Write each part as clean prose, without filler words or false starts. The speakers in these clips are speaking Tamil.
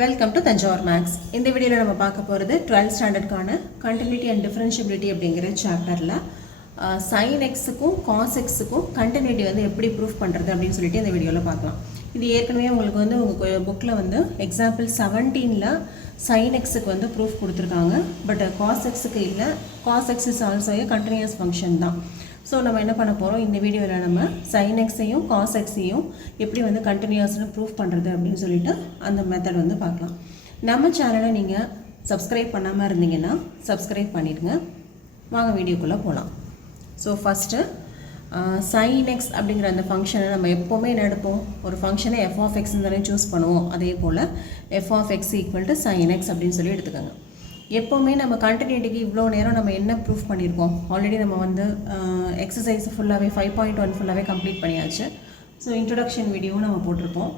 Welcome to Thanjavur maths. இந்த வீடியோவில் நம்ம பார்க்க போகிறது 12th ஸ்டாண்டர்டுக்கான கண்டினியூட்டி அண்ட் டிஃபரன்ஷியபிலிட்டி அப்படிங்கிற சாப்டரில் சைன் எக்ஸுக்கும் காஸ் எக்ஸுக்கும் கண்டினியூட்டி வந்து எப்படி ப்ரூஃப் பண்ணுறது அப்படின்னு சொல்லிட்டு இந்த வீடியோவில் பார்க்கலாம். இது ஏற்கனவே உங்களுக்கு வந்து உங்கள் புக்கில் வந்து எக்ஸாம்பிள் 17ல் சைன் எக்ஸுக்கு வந்து ப்ரூஃப் கொடுத்துருக்காங்க. பட் காஸ் எக்ஸுக்கு இல்லை. Cos x is also a continuous function தான். ஸோ நம்ம என்ன பண்ண போகிறோம், இந்த வீடியோவில் நம்ம சைன் எக்ஸையும் காஸ் எக்ஸையும் எப்படி வந்து கண்டினியூஸ்னு ப்ரூஃப் பண்ணுறது அப்படின்னு சொல்லிட்டு அந்த மெத்தட் வந்து பார்க்கலாம். நம்ம சேனலை நீங்கள் சப்ஸ்கிரைப் பண்ணாமல் இருந்தீங்கன்னா சப்ஸ்கிரைப் பண்ணிடுங்க. வாங்க வீடியோக்குள்ளே போகலாம். ஸோ ஃபஸ்ட்டு சைன் எக்ஸ் அப்படிங்கிற அந்த ஃபங்க்ஷனை நம்ம எப்போவுமே என்ன எடுப்போம், ஒரு ஃபங்க்ஷனை எஃப் ஆஃப் எக்ஸ்ன்னு தானே சூஸ் பண்ணுவோம். அதே போல் F of X equal to sine X அப்படின்னு சொல்லி எடுத்துக்கோங்க. எப்போவுமே நம்ம கண்டினியூட்டிக்கு இவ்வளோ நேரம் நம்ம என்ன ப்ரூஃப் பண்ணியிருக்கோம், ஆல்ரெடி நம்ம வந்து எக்ஸசைஸ் ஃபுல்லாகவே 5.1 ஃபுல்லாகவே கம்ப்ளீட் பண்ணியாச்சு. ஸோ இன்ட்ரொடக்ஷன் வீடியோவும் நம்ம போட்டிருப்போம்.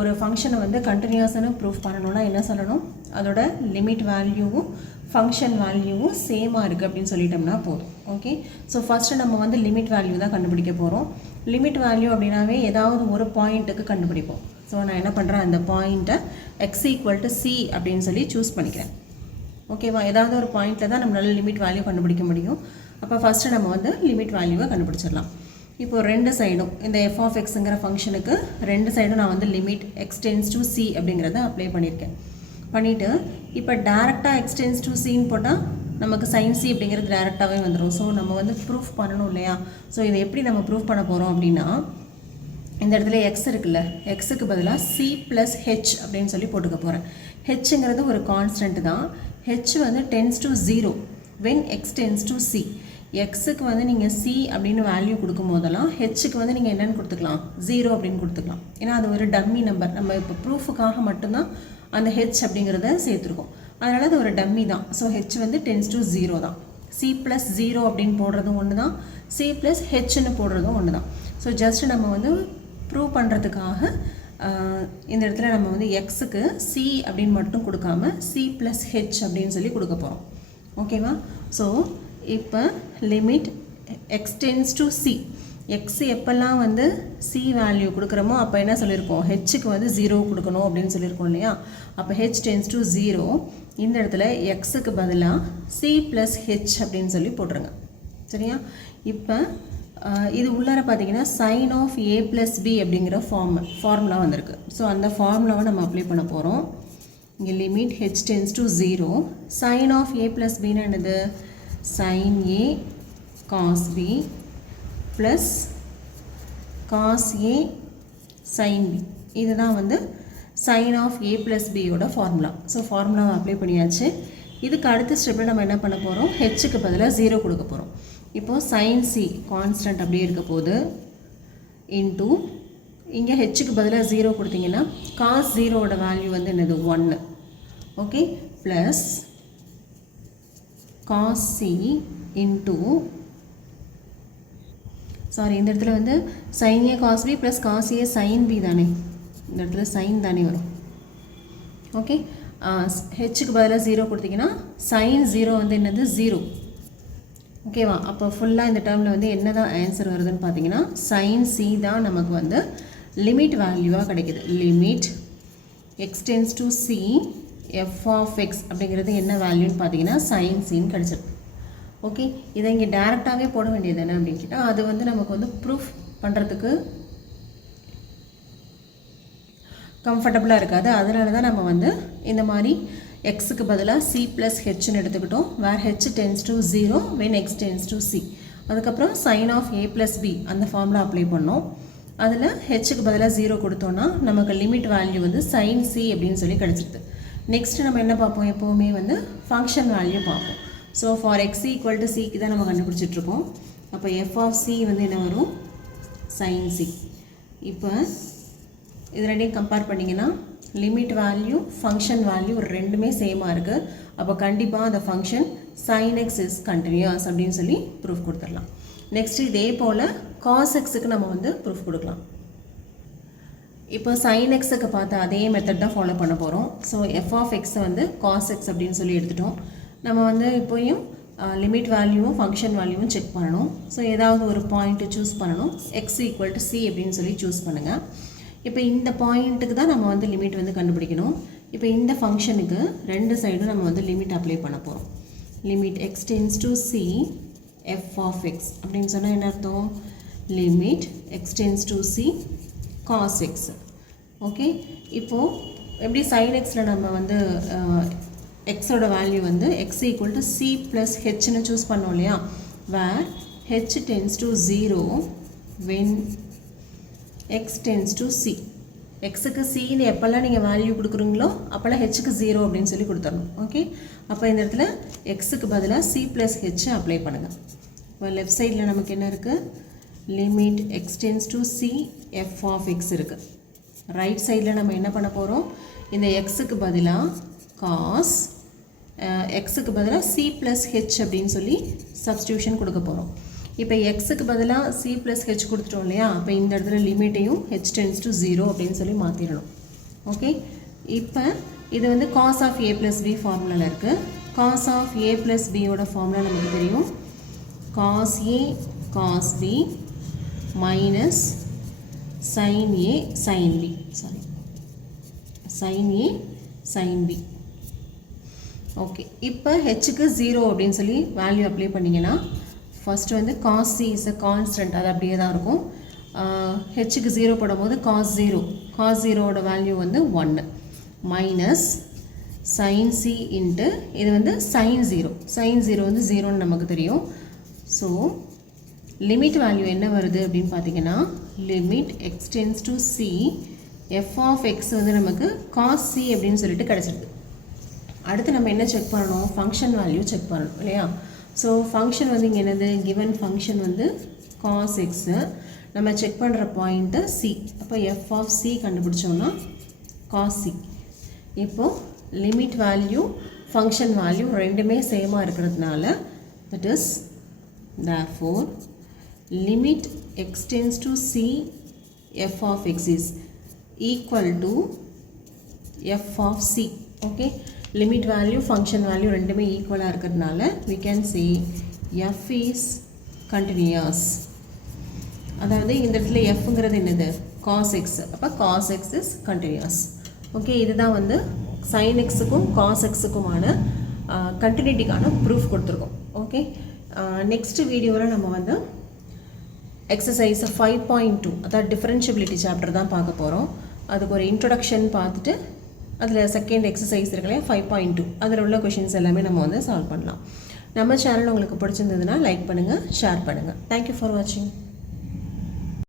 ஒரு ஃபங்க்ஷனை வந்து கண்டினியூஸான ப்ரூஃப் பண்ணணும்னா என்ன சொல்லணும், அதோட லிமிட் வேல்யூவும் ஃபங்க்ஷன் வேல்யூவும் சேமாக இருக்குது அப்படின்னு சொல்லிட்டோம்னா போதும். ஓகே, ஸோ ஃபஸ்ட்டு நம்ம வந்து லிமிட் வேல்யூ தான் கண்டுபிடிக்க போகிறோம். லிமிட் வேல்யூ அப்படின்னாவே ஏதாவது ஒரு பாயிண்ட்டுக்கு கண்டுபிடிப்போம். ஸோ நான் என்ன பண்ணுறேன், அந்த பாயிண்ட்டை எக்ஸ் ஈக்குவல் டு சி அப்படின்னு சொல்லி சூஸ் பண்ணிக்கிறேன். ஓகேவா, ஏதாவது ஒரு பாயிண்டில் தான் நம்மளால் லிமிட் வேல்யூ கண்டுபிடிக்க முடியும். அப்போ ஃபஸ்ட்டு நம்ம வந்து லிமிட் வேல்யூவை கண்டுபிடிச்சிடலாம். இப்போது ரெண்டு சைடும் இந்த எஃப் ஆஃப் எக்ஸுங்கிற ஃபங்க்ஷனுக்கு ரெண்டு சைடும் நான் வந்து limit X tends to C அப்படிங்கிறத அப்ளை பண்ணியிருக்கேன். பண்ணிவிட்டு இப்போ டேரெக்டாக எக்ஸ் டென்ஸ் டு சின்னு போட்டால் நமக்கு சைன் சி அப்படிங்கிறது டேரெக்டாகவே வந்துடும். ஸோ நம்ம வந்து ப்ரூஃப் பண்ணணும் இல்லையா. ஸோ இதை எப்படி நம்ம ப்ரூஃப் பண்ண போகிறோம் அப்படின்னா, இந்த இடத்துல எக்ஸ் இருக்குல்ல, எக்ஸுக்கு பதிலாக சி ப்ளஸ் ஹெச் அப்படின்னு சொல்லி போட்டுக்க போகிறேன். ஹெச்ங்கிறது ஒரு கான்ஸ்டன்ட் தான். ஹெச் வந்து tense to 0 when X tends to C. எக்ஸுக்கு வந்து நீங்கள் சி அப்படின்னு வேல்யூ கொடுக்கும் போதெல்லாம் ஹெச்சுக்கு வந்து நீங்கள் என்னென்னு கொடுத்துக்கலாம், 0 அப்படின்னு கொடுத்துக்கலாம். ஏன்னா அது ஒரு டம்மி நம்பர். நம்ம இப்போ ப்ரூஃபுக்காக மட்டும்தான் அந்த ஹெச் அப்படிங்கிறத சேர்த்துருக்கோம். அதனால் அது ஒரு டம்மி தான். ஸோ ஹெச் வந்து டென்ஸ் டு 0 தான். சி ப்ளஸ் 0 அப்படின்னு போடுறதும் ஒன்று தான், சி ப்ளஸ் ஹெச்னு போடுறதும் ஒன்று தான். ஸோ ஜஸ்ட் நம்ம வந்து ப்ரூவ் பண்ணுறதுக்காக இந்த இடத்துல நம்ம வந்து எக்ஸுக்கு சி அப்படின்னு மட்டும் கொடுக்காம சி ப்ளஸ் ஹெச் அப்படின்னு சொல்லி கொடுக்க போகிறோம். ஓகேவா. ஸோ இப்போ limit X tends to C. X எப்போல்லாம் வந்து சி வேல்யூ கொடுக்குறோமோ அப்போ என்ன சொல்லியிருக்கோம், ஹெச்சுக்கு வந்து 0 கொடுக்கணும் அப்படின்னு சொல்லியிருக்கோம் இல்லையா. அப்போ ஹெச் டென்ஸ் டு 0, இந்த இடத்துல எக்ஸுக்கு பதிலாக சி ப்ளஸ் ஹெச் அப்படின்னு சொல்லி போட்டுருங்க. சரியா. இப்போ இது உள்ளார பார்த்தீங்கன்னா sine of A plus B அப்படிங்கிற ஃபார்முலா வந்திருக்கு. ஸோ அந்த ஃபார்முலாவை நம்ம அப்ளை பண்ண போகிறோம். இங்கே limit H tends to 0, sine of A plus பின்னு என்னது, sine A cos B plus cos A sine B. இதுதான் வந்து சைன் ஆஃப் ஏ ப்ளஸ் பியோட ஃபார்முலா. ஸோ ஃபார்முலாவை அப்ளை பண்ணியாச்சு. இதுக்கு அடுத்த ஸ்டெப்பில் நம்ம என்ன பண்ண போகிறோம், ஹெச்சுக்கு பதிலாக 0 கொடுக்க போகிறோம். இப்போது சைன் சி கான்ஸ்டன்ட் அப்படியே இருக்க போது இன்டூ இங்கே ஹெச்சுக்கு பதிலாக 0 கொடுத்தீங்கன்னா காஸ் 0வோட வேல்யூ வந்து என்னது 1. Okay, plus cos c into sorry இந்த இடத்துல வந்து sine A cos B plus cos A sine B தானே, இந்த இடத்துல சைன் தானே வரும். ஓகே, ஹெச்சுக்கு பதிலாக 0 கொடுத்தீங்கன்னா சைன் 0 வந்து என்னது 0. ஓகேவா. அப்போ ஃபுல்லாக இந்த டேர்மில் வந்து என்ன தான் ஆன்சர் வருதுன்னு பார்த்தீங்கன்னா சைன் சி தான் நமக்கு வந்து லிமிட் வேல்யூவாக கிடைக்கிது. Limit X tends to C F of x அப்படிங்கிறது என்ன வேல்யூன்னு பார்த்தீங்கன்னா சைன் சின்னு கிடச்சிருக்கு. ஓகே, இதை இங்கே டேரெக்டாகவே போட வேண்டியது என்ன அப்படின்னு கேட்டால் அது வந்து நமக்கு வந்து ப்ரூஃப் பண்ணுறதுக்கு கம்ஃபர்டபுளாக இருக்காது. அதனால தான் நம்ம வந்து இந்த மாதிரி எக்ஸுக்கு பதிலாக சி ப்ளஸ் ஹெச்னு எடுத்துக்கிட்டோம். Where H tends to 0 when X tends to C. அதுக்கப்புறம் sine of A plus B அந்த ஃபார்முலா அப்ளை பண்ணோம். அதில் ஹெச்சுக்கு பதிலாக 0 கொடுத்தோன்னா நமக்கு லிமிட் வேல்யூ வந்து சைன் சி அப்படின்னு சொல்லி கிடச்சிருது. நெக்ஸ்ட்டு நம்ம என்ன பார்ப்போம், எப்போவுமே வந்து ஃபங்க்ஷன் வேல்யூ பார்ப்போம். So for X equal to சிக்கு தான் நம்ம கண்டுபிடிச்சிட்ருக்கோம். அப்போ எஃப் ஆஃப் சி வந்து என்ன வரும், சைன் சி. இப்போ இது ரெண்டையும் கம்பேர் பண்ணிங்கன்னா லிமிட் வேல்யூ ஃபங்க்ஷன் வேல்யூ ரெண்டுமே சேமாக இருக்குது. அப்போ கண்டிப்பாக அந்த function sine x is continuous அப்படின்னு சொல்லி ப்ரூஃப் கொடுத்துடலாம். நெக்ஸ்ட் இதே போல் காஸ் எக்ஸுக்கு நம்ம வந்து ப்ரூஃப் கொடுக்கலாம். இப்போ சைன் எக்ஸுக்கு பார்த்து அதே மெத்தட் தான் ஃபாலோ பண்ண போகிறோம். ஸோ எஃப் ஆஃப் எக்ஸை வந்து காஸ் எக்ஸ் அப்படின்னு சொல்லி எடுத்துட்டோம். நம்ம வந்து இப்போயும் லிமிட் வேல்யூவும் ஃபங்க்ஷன் வேல்யூவும் செக் பண்ணணும். ஸோ ஏதாவது ஒரு பாயிண்ட்டு சூஸ் பண்ணணும். எக்ஸ் ஈக்குவல் டு சி அப்படின்னு சொல்லி சூஸ் பண்ணுங்கள். இப்போ இந்த பாயிண்ட்டுக்கு தான் நம்ம வந்து லிமிட் வந்து கண்டுபிடிக்கணும். இப்போ இந்த ஃபங்க்ஷனுக்கு ரெண்டு சைடும் நம்ம வந்து லிமிட் அப்ளை பண்ண போகிறோம். Limit X tends to C F of X அப்படின்னு சொன்னால் என்ன அர்த்தம்? Limit X tends to C cos X. Okay, இப்போது எப்படி சைன் எக்ஸில் நம்ம வந்து எக்ஸோட வேல்யூ வந்து X equal to C plus ஹெச்னு சூஸ் பண்ணோம் இல்லையா, where H tends to 0 when X tends to C. எக்ஸுக்கு சின்னு எப்போல்லாம் நீங்கள் வேல்யூ கொடுக்குறீங்களோ அப்போல்லாம் ஹெச்சுக்கு 0 அப்படின்னு சொல்லி கொடுத்துடணும். ஓகே, அப்போ இந்த இடத்துல எக்ஸுக்கு பதிலாக சி ப்ளஸ் ஹெச்சை அப்ளை பண்ணுங்கள். இப்போ லெஃப்ட் சைடில் நமக்கு என்ன இருக்குது? Limit X tends to C F of x இருக்குது. ரைட் சைடில் நம்ம என்ன பண்ண போகிறோம்? இந்த எக்ஸுக்கு பதிலாக காஸ் எக்ஸுக்கு பதிலாக சி ப்ளஸ் ஹெச் அப்படின்னு சொல்லி சப்ஸ்டியூஷன் கொடுக்க போகிறோம். இப்போ எக்ஸுக்கு பதிலாக சி ப்ளஸ் ஹெச் கொடுத்துட்டோம் இல்லையா, அப்போ இந்த இடத்துல லிமிட்டையும் ஹெச் டென்ஸ் டு 0 அப்படின்னு சொல்லி மாற்றிடணும். ஓகே, இப்போ இது வந்து cos of A plus B ஃபார்முலாவில் இருக்குது. காஸ் ஆஃப் ஏ ப்ளஸ் பியோட ஃபார்முலா நமக்கு தெரியும். Cos A cos B minus sin A sin B, sorry, sin A sin B. Okay, இப்போ ஹெச்சுக்கு 0 அப்படின்னு சொல்லி வேல்யூ அப்ளை பண்ணிங்கன்னா ஃபஸ்ட்டு வந்து cos c is a constant, அது அப்படியே தான் இருக்கும். ஹெச்சுக்கு 0 போடும்போது காஸ் 0ஓட வேல்யூ வந்து 1 மைனஸ் சைன் சி இன்ட்டு இது வந்து சைன் 0 வந்து 0ன்னு நமக்கு தெரியும். ஸோ லிமிட் வேல்யூ என்ன வருது அப்படின்னு பார்த்தீங்கன்னா limit X tends to C F of x வந்து நமக்கு காஸ் சி அப்படின்னு சொல்லிட்டு கிடச்சிருக்கு. அடுத்து நம்ம என்ன செக் பண்ணணும்? ஃபங்க்ஷன் வேல்யூ செக் பண்ணணும் இல்லையா. ஸோ ஃபங்க்ஷன் வந்து இங்கே என்னது? கிவன் ஃபங்க்ஷன் வந்து காஸ் எக்ஸு, நம்ம செக் பண்ணுற பாயிண்ட்டு சி. அப்போ எஃப் ஆஃப் சி கண்டுபிடிச்சோம்னா காஸ் சி. இப்போது லிமிட் வேல்யூ ஃபங்க்ஷன் வேல்யூ ரெண்டுமே சேமாக இருக்கிறதுனால that is therefore limit x tends to c f of x is equal to f of c. okay, limit value function value ரெண்டுமே ஈக்குவலாக இருக்கிறதுனால we can say f is continuous. அதாவது இந்த இடத்துல fங்கிறது என்னது? cos x. அப்போ cos x is continuous. Okay, இதுதான் வந்து sin xக்கும் cos xக்குமான கண்டினியூட்டிக்கான ப்ரூஃப் கொடுத்துருக்கோம். ஓகே, நெக்ஸ்ட் வீடியோவில் நம்ம வந்து எக்ஸசைஸ் 5.2 அதாவது டிஃபரன்ஷியபிலிட்டி சாப்டர் தான் பார்க்க போகிறோம். அதுக்கு ஒரு இன்ட்ரொடக்ஷன் பார்த்துட்டு அதில் செகண்ட் எக்ஸசைஸ் இருக்குல்லையா 5.2 அதில் உள்ள கொஷின்ஸ் எல்லாமே நம்ம வந்து சால்வ் பண்ணலாம். நம்ம சேனல் உங்களுக்கு பிடிச்சிருந்ததுன்னா லைக் பண்ணுங்கள், ஷேர் பண்ணுங்கள். தேங்க்யூ ஃபார் வாட்சிங்.